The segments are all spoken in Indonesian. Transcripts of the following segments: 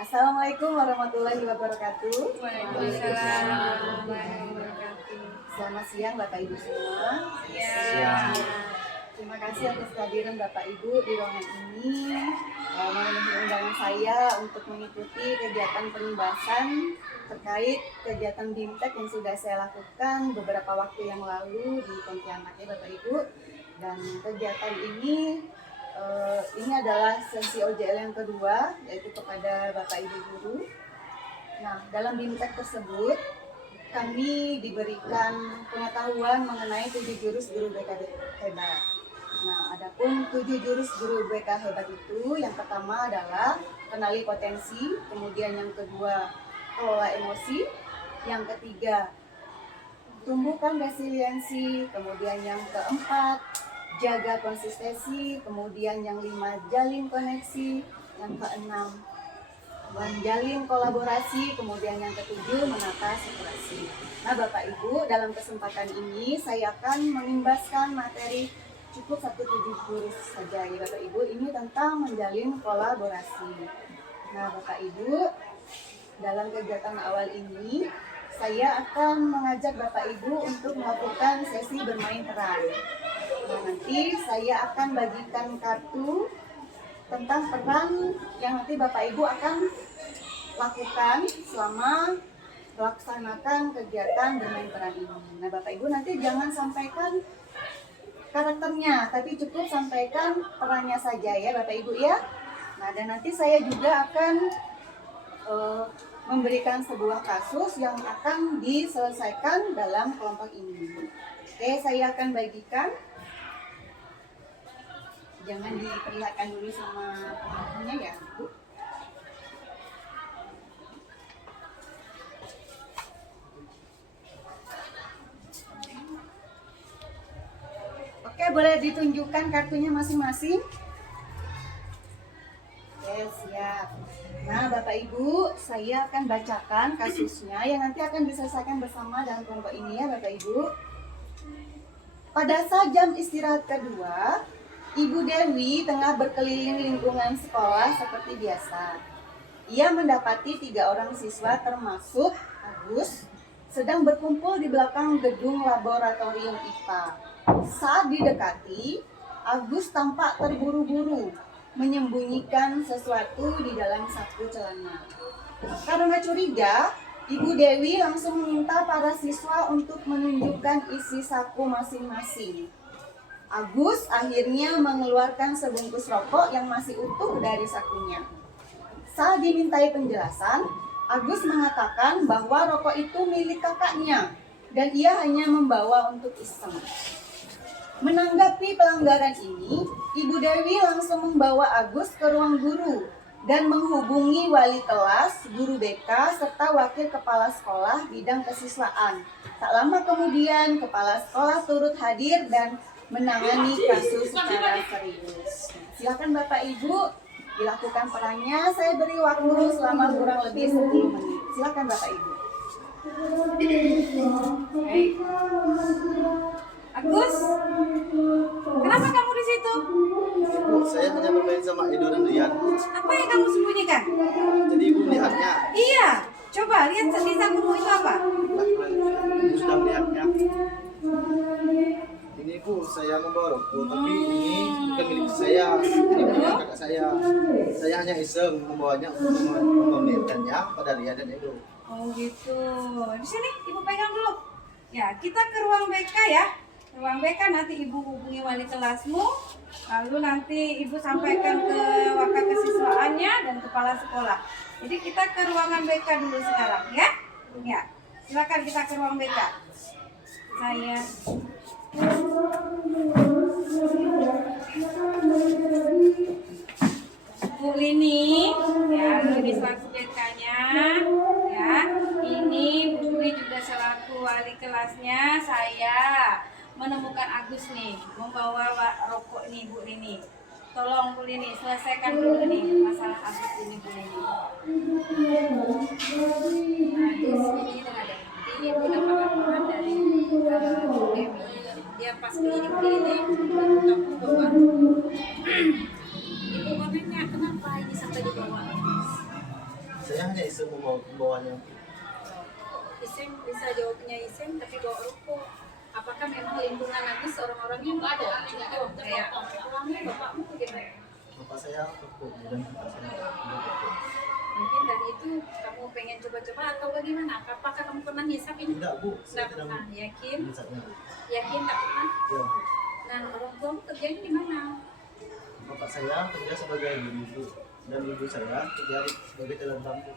Assalamualaikum warahmatullahi wabarakatuh. Waalaikumsalam warahmatullahi wabarakatuh. Selamat siang Bapak Ibu semua. Ya. Terima kasih atas kehadiran Bapak Ibu di ruangan ini, memenuhi undangan saya untuk mengikuti kegiatan penugasan terkait kegiatan BIMTEK yang sudah saya lakukan beberapa waktu yang lalu di Pontianak ya Bapak Ibu. Dan kegiatan ini adalah sesi OJL yang kedua, yaitu kepada Bapak Ibu guru. Nah, dalam BIMTEK tersebut kami diberikan pengetahuan mengenai 7 jurus guru BK hebat. Nah, adapun 7 jurus guru BK hebat itu, yang pertama adalah kenali potensi, kemudian yang kedua kelola emosi, yang ketiga tumbuhkan resiliensi, kemudian yang keempat jaga konsistensi, kemudian yang 5 jalin koneksi, yang keenam menjalin kolaborasi, kemudian yang ketujuh menata situasi. Nah Bapak Ibu, dalam kesempatan ini saya akan mengimbaskan materi cukup 7 jurus saja ya Bapak Ibu. Ini tentang menjalin kolaborasi. Nah Bapak Ibu, dalam kegiatan awal ini saya akan mengajak Bapak Ibu untuk melakukan sesi bermain peran. Nah, nanti saya akan bagikan kartu tentang peran yang nanti Bapak Ibu akan lakukan selama melaksanakan kegiatan bermain peran ini. Nah Bapak Ibu nanti jangan sampaikan karakternya, tapi cukup sampaikan perannya saja ya Bapak Ibu ya. Nah dan nanti saya juga akan memberikan sebuah kasus yang akan diselesaikan dalam kelompok ini. Oke, saya akan bagikan. Jangan diperlihatkan dulu sama penontonnya ya, Bu. Oke, boleh ditunjukkan kartunya masing-masing. Oke, siap. Nah, Bapak Ibu, saya akan bacakan kasusnya yang nanti akan diselesaikan bersama dalam kelompok ini ya, Bapak Ibu. Pada saat jam istirahat kedua, Ibu Dewi tengah berkeliling lingkungan sekolah seperti biasa. Ia mendapati 3 orang siswa termasuk Agus sedang berkumpul di belakang gedung laboratorium IPA. Saat didekati, Agus tampak terburu-buru menyembunyikan sesuatu di dalam saku celana. Karena curiga, Ibu Dewi langsung meminta para siswa untuk menunjukkan isi saku masing-masing. Agus akhirnya mengeluarkan sebungkus rokok yang masih utuh dari sakunya. Saat dimintai penjelasan, Agus mengatakan bahwa rokok itu milik kakaknya dan ia hanya membawa untuk iseng. Menanggapi pelanggaran ini, Ibu Dewi langsung membawa Agus ke ruang guru dan menghubungi wali kelas, guru BK, serta wakil kepala sekolah bidang kesiswaan. Tak lama kemudian, kepala sekolah turut hadir dan menangani kasus secara serius. Silakan Bapak Ibu dilakukan perannya. Saya beri waktu selama kurang lebih 10 menit. Silakan Bapak Ibu. Hey. Agus, kenapa kamu di situ? Ibu, saya hanya bermain sama Edo dan Rian. Apa yang kamu sembunyikan? Jadi ibu melihatnya. Iya, coba lihat di sakumu itu apa? Ibu sudah melihatnya. Ini ibu, saya membawa rokok, tapi ini bukan milik saya. Ini punya kakak saya. Saya hanya iseng membawanya untuk memberikannya pada Rian dan Edo. Oh gitu. Di sini ibu pegang dulu. Ya, kita ke ruang BK ya. Ruang BK nanti ibu hubungi wali kelasmu. Lalu nanti ibu sampaikan ke wakil kesiswaannya dan kepala sekolah. Jadi kita ke ruangan BK dulu sekarang ya. Ya, silakan kita ke ruang BK. Saya Bu Lini, ya ini selaku BK-nya, ya. Ini Bu Lini juga selaku wali kelasnya. Saya menemukan Agus nih, membawa rokok nih Bu Lini. Tolong Bu Lini, selesaikan dulu nih masalah Agus ini Bu Lini. Agus ini dengan Dewi, ibu dapat laporan dari Bu Dewi. Dia pas keliling-keliling, kamu bawa ibu mau nanya kenapa ini sampai dibawa Agus? Saya hanya iseng membawanya. Iseng bisa jawabnya iseng tapi bawa rokok. Apakah memang lingkungan Agus orang-orangnya merokok? Contoh kayak orangnya bapakmu gimana? Bapak saya rokok dan bapak saya rokok. Mungkin dari itu kamu pengen coba-coba atau bagaimana? Apakah kamu pernah hisap ini? Tidak Bu, saya Tidak pernah. Yakin? Misalnya Bu. Yakin tak pernah? Ya Bu. Nah, orang tuamu kerjanya di mana? Bapak saya kerja sebagai ibu dan ibu saya kerja sebagai telan bambu.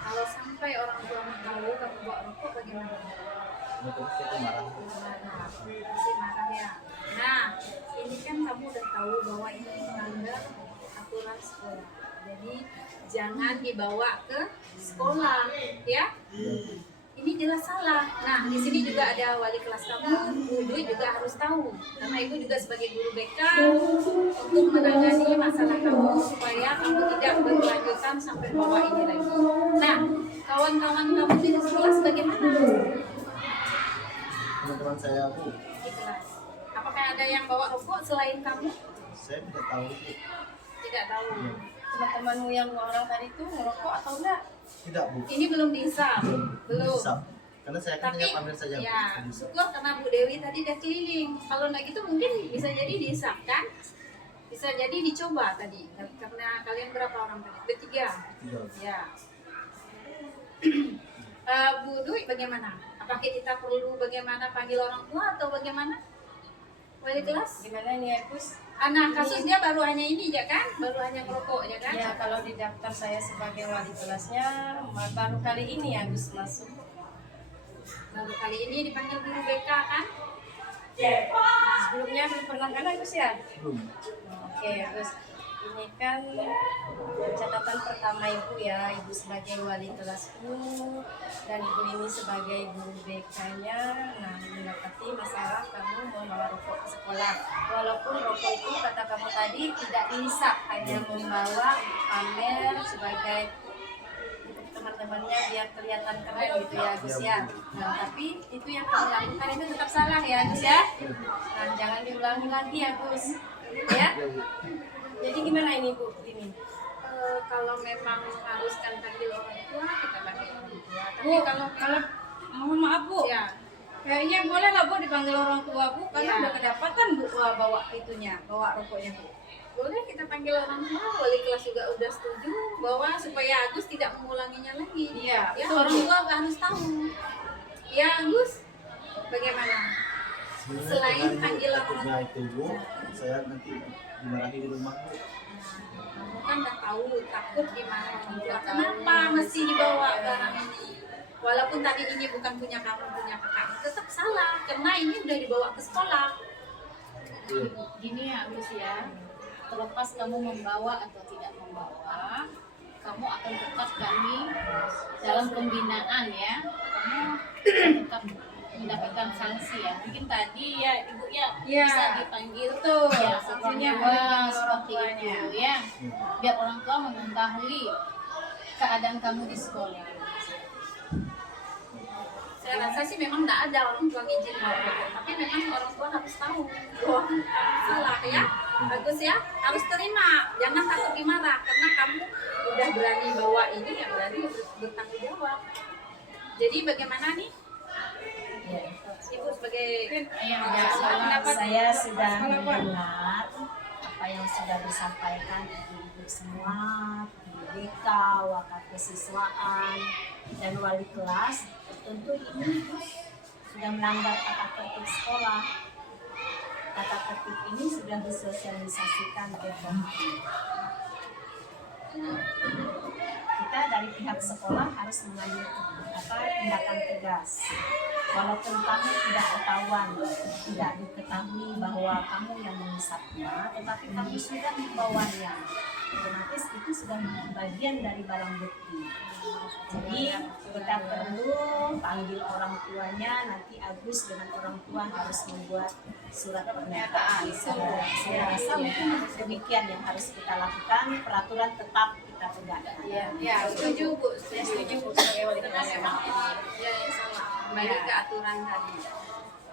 Kalau sampai orang tuamu tahu kamu bawa rokok bagaimana? Betul, saya marah. Marah. Masih marah ya. Nah, ini kan kamu udah tahu bahwa ini melanggar aturan sekolah. Jadi jangan dibawa ke sekolah, ya. Ini jelas salah. Nah, di sini juga ada wali kelas kamu, Ibu juga harus tahu. Karena Ibu juga sebagai guru BK untuk menangani masalah kamu supaya kamu tidak berkelanjutan sampai bawa ini lagi. Nah, kawan-kawan kamu di kelas bagaimana? Teman-teman saya Bu, Di kelas. Apakah ada yang bawa rokok selain kamu? saya tidak tahu Bu. Tidak tahu. Teman-temanmu yang orang tadi itu ngerokok atau enggak? Tidak Bu. Ini belum dihisap. Belum. Bisa. Karena saya kan Tapi hanya pamer saja Bu. ya, Bisa. syukur karena Bu Dewi tadi udah keliling. Kalau enggak gitu mungkin bisa jadi dihisap kan? Bisa jadi dicoba tadi. Karena kalian berapa orang tadi? Bertiga. Tidak. Ya. Bu Dwi bagaimana? Apakah kita perlu bagaimana panggil orang tua atau bagaimana? Wali kelas? Gimana nih Agus? Anak kasusnya baru hanya ini ya kan? Baru hanya merokok ya kan? Ya kalau di daftar saya sebagai wali kelasnya baru kali ini Agus masuk. Baru kali ini dipanggil guru BK kan? Sebelumnya belum pernah kan Agus ya? Belum. Oke, terus ini kan catatan pertama Ibu ya, Ibu sebagai wali kelasku dan Ibu ini sebagai guru BK-nya. Nah, mendapati masalah kamu mau membawa rokok ke sekolah. Walaupun rokok itu kata kamu tadi tidak dihisap, hanya membawa pamer sebagai untuk teman-temannya biar kelihatan keren gitu ya Gus ya. Nah, tapi itu yang kamu lakukan itu tetap salah ya Gus ya. Nah, jangan diulangi lagi ya Gus. Ya. Ya Bu. Jadi gimana ini Bu? Ini. Kalau memang mengharuskan panggil orang tua, kita panggil orang tua. Tapi Bu, kalau kalau mohon maaf Bu, ya, kayaknya boleh lah Bu dipanggil orang tua Bu, karena Iya. udah kedapatan Bu bawa itunya, bawa rokoknya Bu. boleh kita panggil orang tua. Wali kelas juga udah setuju bahwa supaya Agus tidak mengulanginya lagi. Iya, Ya, betul, orang Bu. tua harus tahu. Ya, Agus, bagaimana? Sebenarnya Selain dengan panggilan takutnya itu Bu, saya nanti dimarahi di rumah Bu. Kamu kan udah tahu takut gimana orang tua. Kenapa mesti dibawa barang ini? Walaupun tadi ini bukan punya kamu, punya kakak, tetap salah karena ini udah dibawa ke sekolah. Iya. Gini ya Agus ya, terlepas kamu membawa atau tidak membawa, kamu akan tetap kami dalam pembinaan ya, kamu tetap mendapatkan sanksi ya. Mungkin tadi ya Ibu ya Iya. bisa dipanggil Betul, ya sanksinya orang boleh tua panggil orang seperti tuanya. itu ya, biar orang tua mengetahui keadaan kamu di sekolah. Saya rasa sih memang tidak ada orang tua ngizin tapi memang orang tua harus tahu bahwa kamu salah ya. Bagus ya, harus terima, jangan takut dimarah karena kamu udah berani bawa ini ya berarti bertanggung jawab. Jadi bagaimana nih? Ibu sebagai Ya, pendapat Saya sudah mendengar apa yang sudah disampaikan ibu-ibu semua, guru BK, wakil kesiswaan, dan wali kelas. Tentu ini sudah melanggar tata tertib sekolah. Tata tertib ini sudah disosialisasikan ke pembuat. Kita dari pihak sekolah harus mengambil tindakan tegas. Walaupun kamu tidak ketahuan, tidak diketahui bahwa kamu yang menghisapnya, tetapi kamu sudah membawanya. Otomatis itu sudah bagian dari barang bukti. Jadi kita perlu panggil orang tuanya. Nanti Agus dengan orang tua harus membuat surat pernyataan. Saya rasa mungkin demikian yang harus kita lakukan. Peraturan tetap kita tegakkan. ya setuju Bu, saya setuju Bu sebagai wali kelas memang ini ya yang salah. Kembali ke aturan tadi.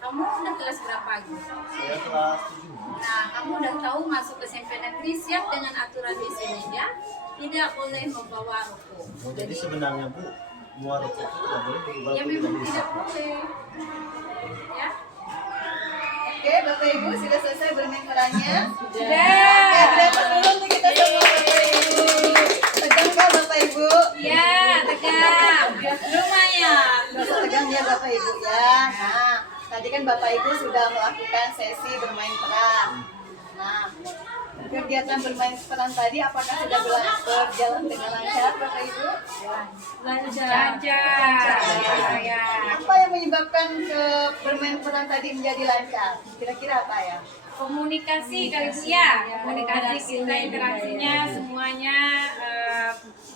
Kamu udah kelas berapa Gus? Saya kelas 7. Nah, kamu udah tahu masuk ke SMP negeri siap dengan aturan di sini ya? tidak boleh membawa rokok. Oh, jadi sebenarnya Bu, muat rokok itu tidak boleh Ya walaupun tidak memang bisa. tidak boleh. Ya. Oke, Bapak Ibu sudah selesai bermain perannya. Sudah. Berapa dulu untuk kita semua Bapak Ibu. Tegang kah Bapak Ibu? Ya, tegang. Lumayan. Nggak usah tegang ya Bapak Ibu ya. Nah, tadi kan Bapak Ibu sudah melakukan sesi bermain peran. Nah, kegiatan bermain peran tadi apakah sudah berjalan dengan lancar Bapak Ibu? Lancar. Ya. Apa yang menyebabkan ke bermain peran tadi menjadi lancar? Kira-kira apa ya? Komunikasi kali Bu ya. Komunikasi kita, interaksinya semuanya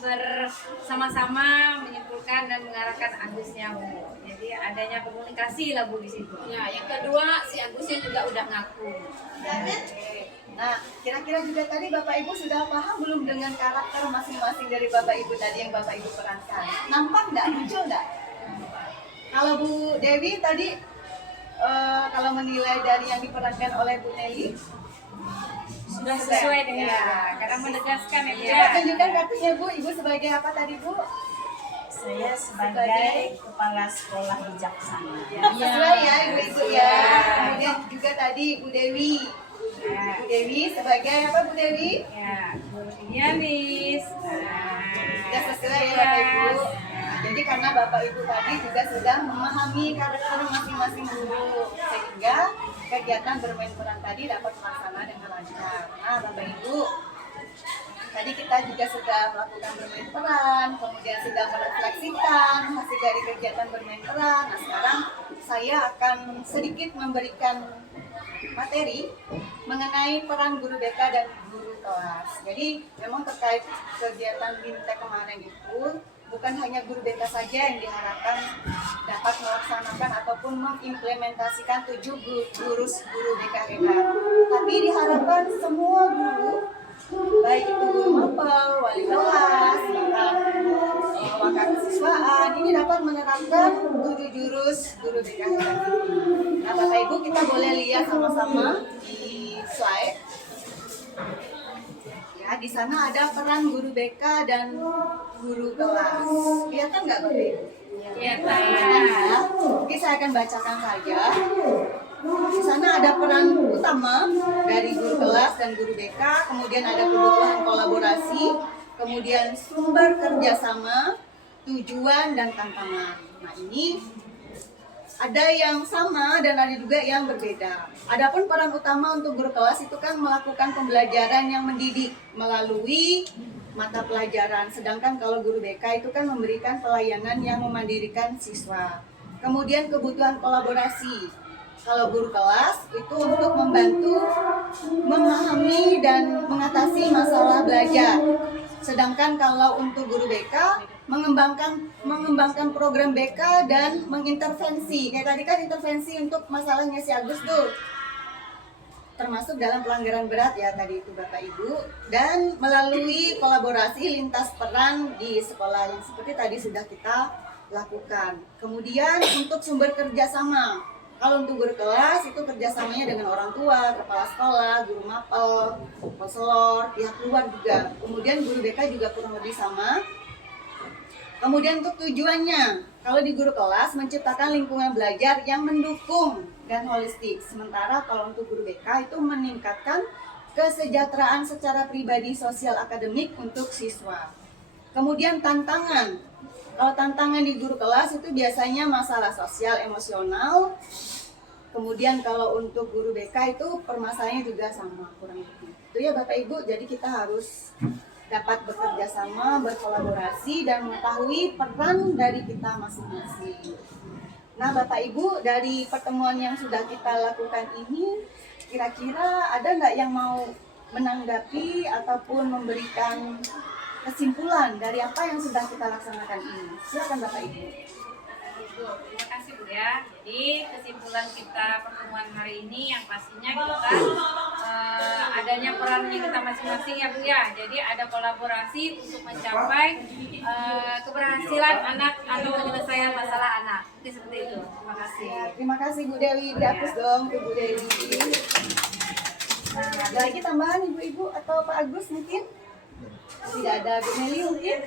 bersama-sama menyimpulkan dan mengarahkan Agusnya Bu. Jadi adanya komunikasi lah Bu di situ. Ya, yang kedua si Agusnya juga udah ngaku. Nah, kira-kira juga tadi Bapak Ibu sudah paham belum dengan karakter masing-masing dari Bapak Ibu tadi yang Bapak Ibu perankan? Nampak nggak? Muncul nggak? Kalau Bu Dewi tadi, kalau menilai dari yang diperankan oleh Bu Nelly, Sudah sesuai dengan karena menegaskan ya Bu ya. coba tunjukkan kartunya Bu. Ibu sebagai apa tadi Bu? Saya sebagai kepala sekolah bijaksana. Sesuai ya Ibu-Ibu ya. Kemudian juga tadi Bu Dewi. Ya. Bu Dewi sebagai apa Bu Dewi? Ya, Yanis. Sudah sesuai ya Bapak Ibu. Nah, jadi karena Bapak Ibu tadi juga sudah memahami karakter masing-masing guru sehingga kegiatan bermain peran tadi dapat terlaksana dengan lancar. Nah Bapak Ibu, tadi kita juga sudah melakukan bermain peran, kemudian sudah merefleksikan hasil dari kegiatan bermain peran. Nah sekarang saya akan sedikit memberikan materi mengenai peran guru BK dan guru kelas. Jadi memang terkait kegiatan BIMTEK kemarin itu bukan hanya guru BK saja yang diharapkan dapat melaksanakan ataupun mengimplementasikan 7 guru BK hebat, tapi diharapkan semua guru, baik itu guru mapel, wali kelas, wakil kesiswaan, ini dapat menerapkan 7 jurus guru BK hebat. Nah Bapak Ibu, kita boleh lihat sama-sama di slide. Ya, di sana ada peran guru BK dan guru kelas. Kelihatan nggak Bapak Ibu? Kelihatan. Ya. Oke, saya akan bacakan saja. Di sana ada peran utama dari guru kelas dan guru BK, kemudian ada kebutuhan kolaborasi, kemudian sumber kerjasama, tujuan dan tantangan. Nah ini ada yang sama dan ada juga yang berbeda. Adapun peran utama untuk guru kelas itu kan melakukan pembelajaran yang mendidik melalui mata pelajaran. Sedangkan kalau guru BK itu kan memberikan pelayanan yang memandirikan siswa. Kemudian kebutuhan kolaborasi. Kalau guru kelas itu untuk membantu memahami dan mengatasi masalah belajar. Sedangkan kalau untuk guru BK mengembangkan program BK dan mengintervensi. Kayak tadi kan intervensi untuk masalahnya si Agus tuh. Termasuk dalam pelanggaran berat ya tadi itu Bapak Ibu, dan melalui kolaborasi lintas peran di sekolah yang seperti tadi sudah kita lakukan. Kemudian untuk sumber kerjasama, kalau untuk guru kelas itu kerjasamanya dengan orang tua, kepala sekolah, guru mapel, konselor, pihak luar juga. Kemudian guru BK juga kurang lebih sama. Kemudian untuk tujuannya, kalau di guru kelas menciptakan lingkungan belajar yang mendukung dan holistik. Sementara kalau untuk guru BK itu meningkatkan kesejahteraan secara pribadi sosial akademik untuk siswa. Kemudian tantangan. Kalau tantangan di guru kelas itu biasanya masalah sosial emosional. Kemudian kalau untuk guru BK itu permasalahannya juga sama kurang lebih. Itu ya Bapak Ibu, jadi kita harus dapat bekerja sama, berkolaborasi, dan mengetahui peran dari kita masing-masing. Nah Bapak Ibu, dari pertemuan yang sudah kita lakukan ini, kira-kira ada nggak yang mau menanggapi ataupun memberikan kesimpulan dari apa yang sudah kita laksanakan ini? Silakan Bapak Ibu. Terima kasih Bu ya. Jadi kesimpulan kita pertemuan hari ini yang pastinya kita adanya perannya kita masing-masing ya Bu ya. Jadi ada kolaborasi untuk mencapai keberhasilan anak atau penyelesaian masalah anak. Jadi seperti itu. Terima kasih. Ya, terima kasih Bu Dewi. Dihapus dong ke Bu Dewi. Nah, ada lagi tambahan Ibu-Ibu atau Pak Agus mungkin? Tidak ada Bu Nelly mungkin?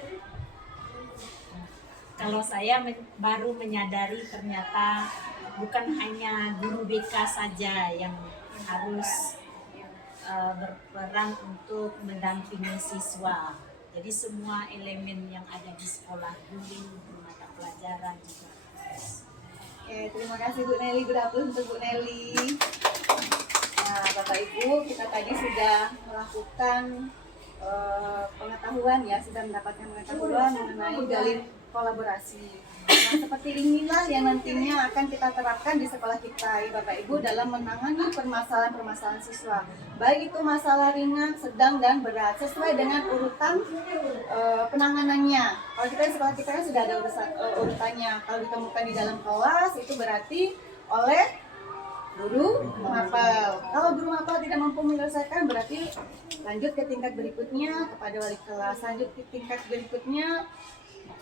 Kalau saya baru menyadari ternyata bukan hanya guru BK saja yang harus berperan untuk mendampingi siswa. Jadi semua elemen yang ada di sekolah, guru, mata pelajaran juga. Oke, terima kasih Bu Nelly, beraplaus untuk Bu Nelly. Nah, Bapak Ibu, kita tadi sudah melakukan pengetahuan ya, sudah mendapatkan pengetahuan mengenai dalil kolaborasi. Nah, seperti inilah yang nantinya akan kita terapkan di sekolah kita, ya Bapak Ibu, dalam menangani permasalahan-permasalahan siswa. Baik itu masalah ringan, sedang, dan berat, sesuai dengan urutan penanganannya. Kalau kita di sekolah kita kan sudah ada urutannya. Kalau ditemukan di dalam kelas, itu berarti oleh guru menghafal. Kalau guru menghafal tidak mampu menyelesaikan, berarti lanjut ke tingkat berikutnya kepada wali kelas, lanjut ke tingkat berikutnya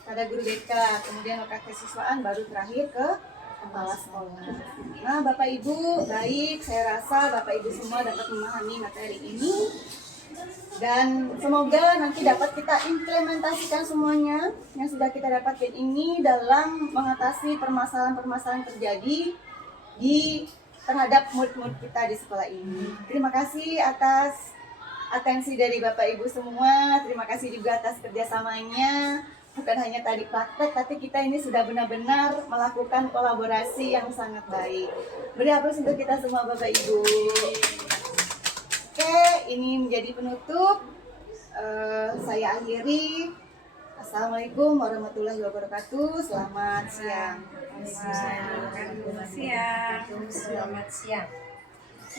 pada guru BK, kemudian lekat kesiswaan, baru terakhir ke kepala sekolah. Nah, Bapak Ibu, baik, saya rasa Bapak Ibu semua dapat memahami materi ini, dan semoga nanti dapat kita implementasikan semuanya yang sudah kita dapatkan ini dalam mengatasi permasalahan-permasalahan terjadi terhadap murid-murid kita di sekolah ini. Terima kasih atas atensi dari Bapak Ibu semua. Terima kasih juga atas kerjasamanya. Bukan hanya tadi praktek, tapi kita ini sudah benar-benar melakukan kolaborasi yang sangat baik. Beri aplaus untuk kita semua Bapak Ibu. Oke, ini menjadi penutup. Saya akhiri. Assalamualaikum warahmatullahi wabarakatuh. Selamat siang. Selamat siang. Selamat siang.